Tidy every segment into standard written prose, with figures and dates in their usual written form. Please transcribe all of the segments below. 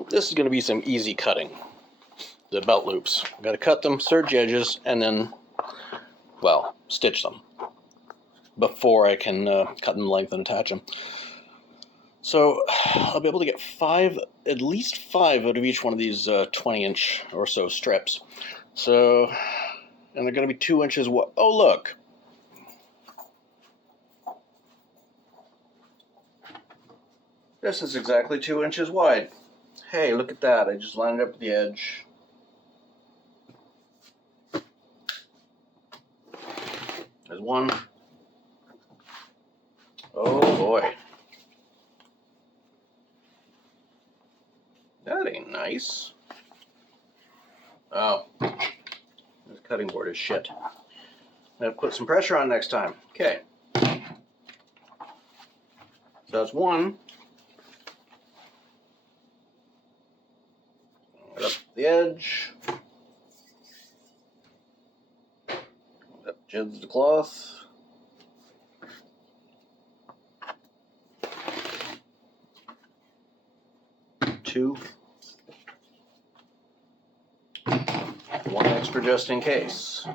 Well, this is going to be some easy cutting. The belt loops. I've got to cut them, serge the edges, and then, well, stitch them before I can cut them length and attach them. So I'll be able to get at least five out of each one of these 20-inch or so strips. So, and they're going to be 2 inches wide. Oh, look. This is exactly 2 inches wide. Hey, look at that. I just lined up the edge. There's one. Oh boy. That ain't nice. Oh. This cutting board is shit. I'm going to put some pressure on next time. Okay. So that's one. Right up the edge. That jigs the cloth. Two. One extra just in case.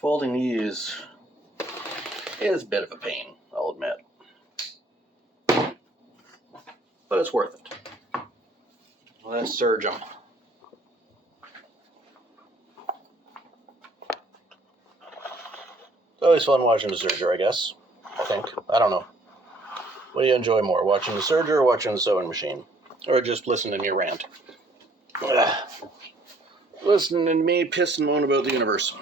Folding these is a bit of a pain, I'll admit. But it's worth it. Let's serge them. It's always fun watching the serger, I guess. I think. I don't know. What do you enjoy more, watching the serger or watching the sewing machine? Or just listening to me rant? Ugh. Listening to me piss and moan about the universe.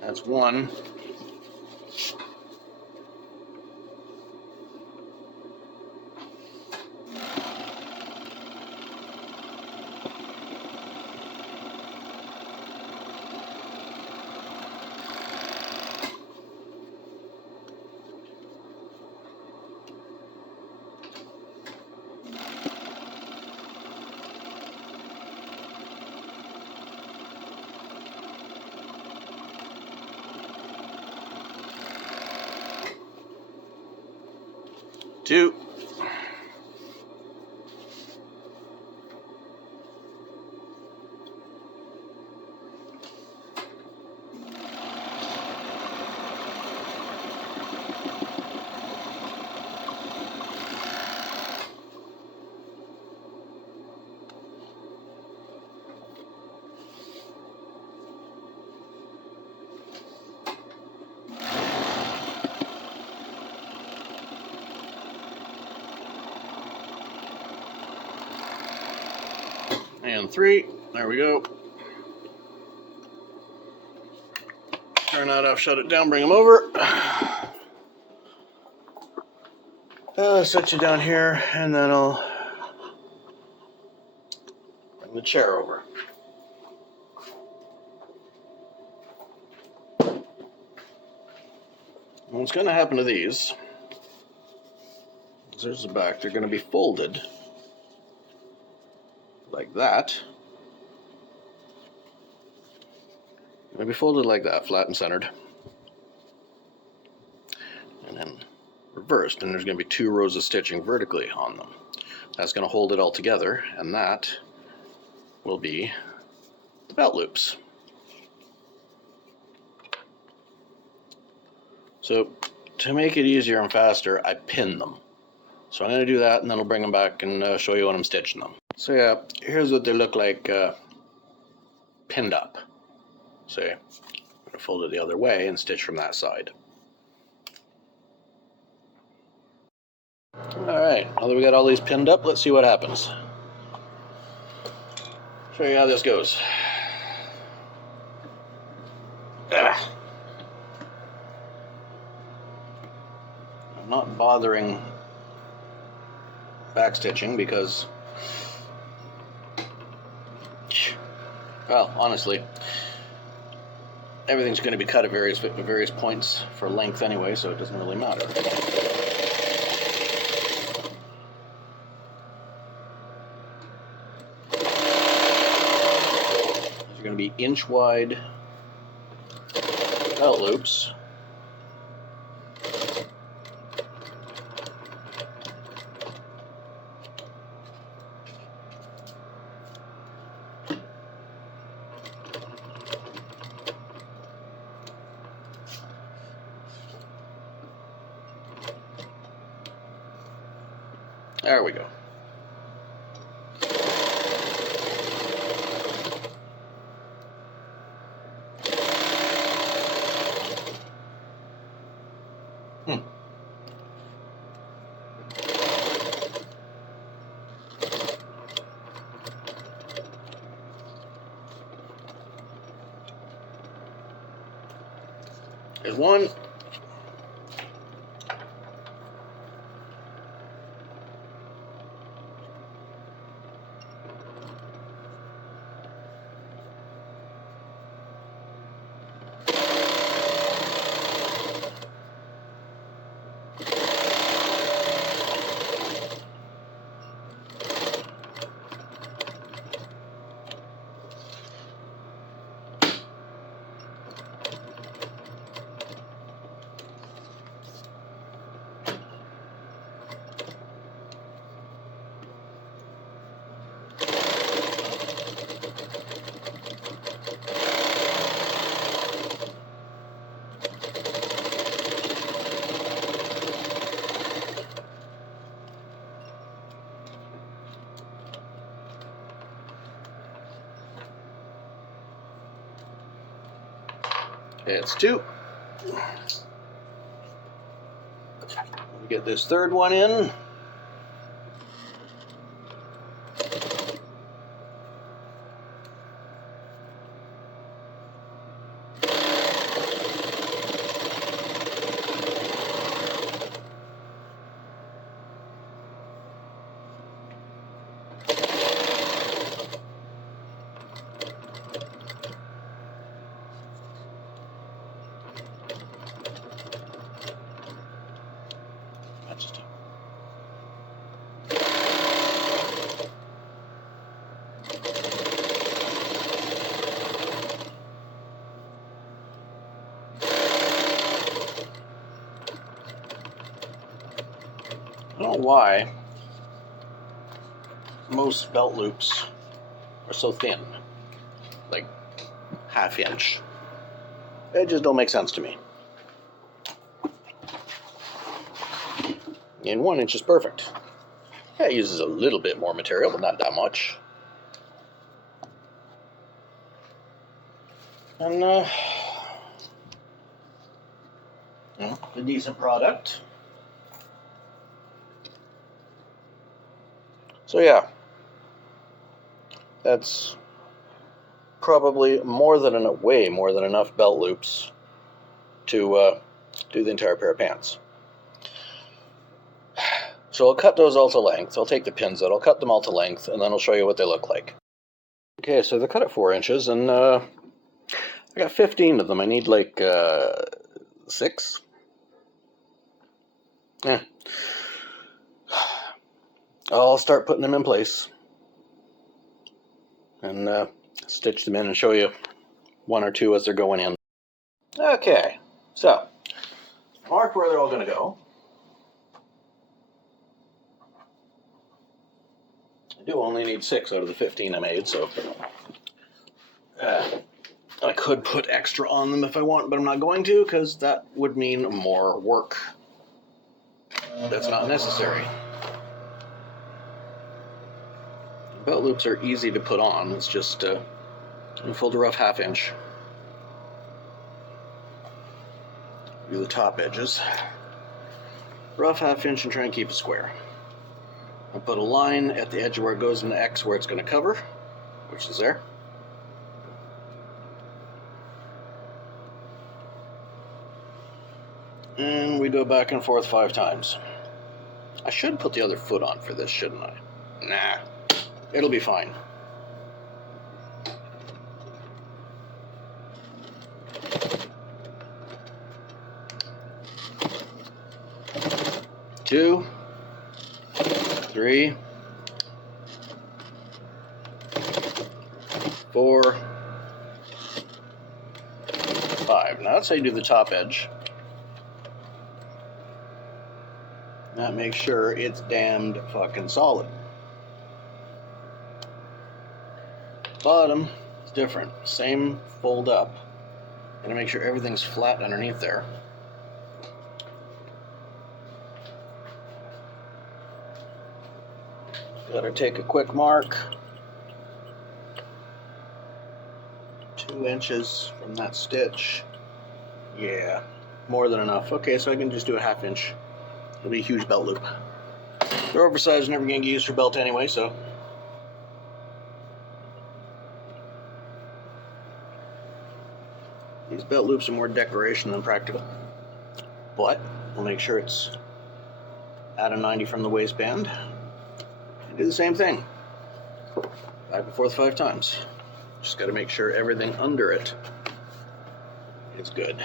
That's one. Two. And three. There we go. Turn that off, shut it down, bring them over. Set you down here, and then I'll bring the chair over. What's going to happen to these is there's the back. They're going to be folded like that. They'll be folded like that, flat and centered. And then reversed, and there's going to be 2 rows of stitching vertically on them. That's going to hold it all together, and that will be the belt loops. So to make it easier and faster, I pin them. So I'm going to do that, and then I'll bring them back and show you when I'm stitching them. So yeah, here's what they look like pinned up. See, I'm going to fold it the other way and stitch from that side. Alright, now that we got all these pinned up, let's see what happens. Show you how this goes. I'm not bothering backstitching because, well, honestly, everything's going to be cut at various points for length anyway, so it doesn't really matter. These are going to be inch-wide belt loops. There we go. There's one. It's two. Get this third one in. I don't know why most belt loops are so thin, like ½ inch. It just don't make sense to me. And 1 inch is perfect. Yeah, it uses a little bit more material, but not that much. And a decent product. So yeah, that's probably way more than enough belt loops to do the entire pair of pants. So I'll cut those all to length. I'll take the pins out, I'll cut them all to length, and then I'll show you what they look like. Okay, so they're cut at 4 inches, and I got 15 of them. I need like 6. Yeah. I'll start putting them in place and stitch them in and show you 1 or 2 as they're going in. Okay, so mark where they're all going to go. I do only need 6 out of the 15 I made, so I could put extra on them if I want, but I'm not going to because that would mean more work. That's not necessary. Belt loops are easy to put on. It's just fold a rough ½ inch. Do the top edges. rough ½ inch and try and keep it square. I'll put a line at the edge where it goes into X where it's going to cover, which is there. And we go back and forth 5 times. I should put the other foot on for this, shouldn't I? Nah, it'll be fine. Two, 3, 4, 5. Now that's how you do the top edge. That makes sure it's damned fucking solid. Bottom is different. Same fold up. Gonna make sure everything's flat underneath there. Gotta take a quick mark. 2 inches from that stitch. Yeah, more than enough. Okay, so I can just do a ½ inch. It'll be a huge belt loop. They're oversized, never gonna get used for belt anyway, so. These belt loops are more decoration than practical. But we'll make sure it's at a 90 from the waistband. And do the same thing. Back and forth 5 times. Just gotta make sure everything under it is good.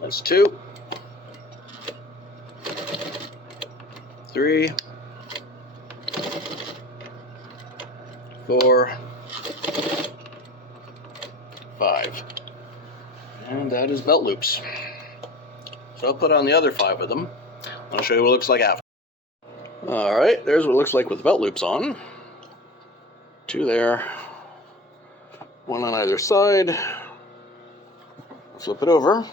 That's 2, 3, 4, 5. And that is belt loops. So I'll put on the other 5 of them. I'll show you what it looks like after. Alright, there's what it looks like with the belt loops on. 2 there. 1 on either side. Flip it over.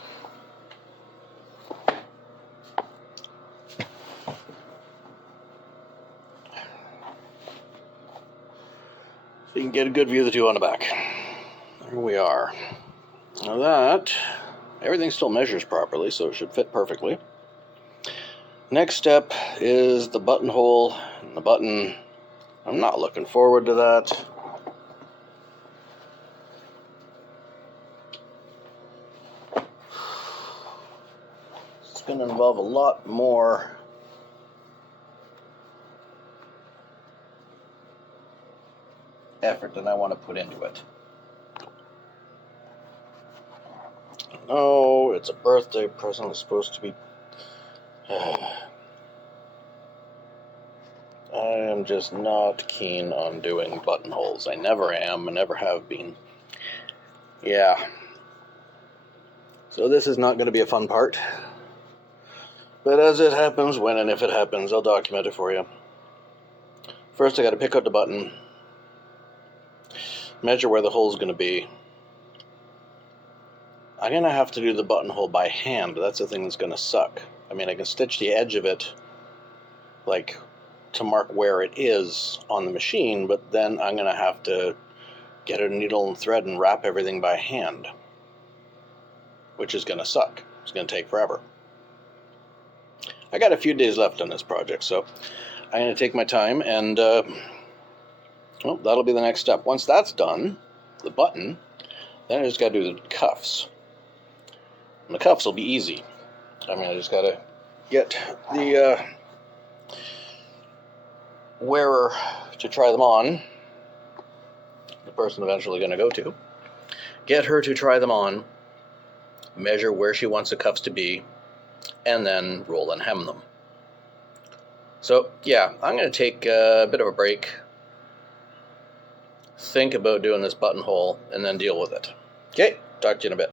So you can get a good view of the 2 on the back. There we are. Now that, everything still measures properly, so it should fit perfectly. Next step is the buttonhole and the button. I'm not looking forward to that. It's going to involve a lot more effort than I want to put into it. No, it's a birthday present. It's supposed to be. I am just not keen on doing buttonholes. I never am. I never have been. Yeah. So this is not going to be a fun part. But as it happens, when and if it happens, I'll document it for you. First, I got to pick out the button. Measure where the hole is going to be. I'm going to have to do the buttonhole by hand. That's the thing that's going to suck. I mean, I can stitch the edge of it, like, to mark where it is on the machine, but then I'm going to have to get a needle and thread and wrap everything by hand, which is going to suck. It's going to take forever. I got a few days left on this project, so I'm going to take my time, and well, that'll be the next step. Once that's done, the button, then I just got to do the cuffs. And the cuffs will be easy. I mean, I just got to get the wearer to try them on, the person eventually going to go to, get her to try them on, measure where she wants the cuffs to be, and then roll and hem them. So, yeah, I'm going to take a bit of a break, think about doing this buttonhole, and then deal with it. Okay, talk to you in a bit.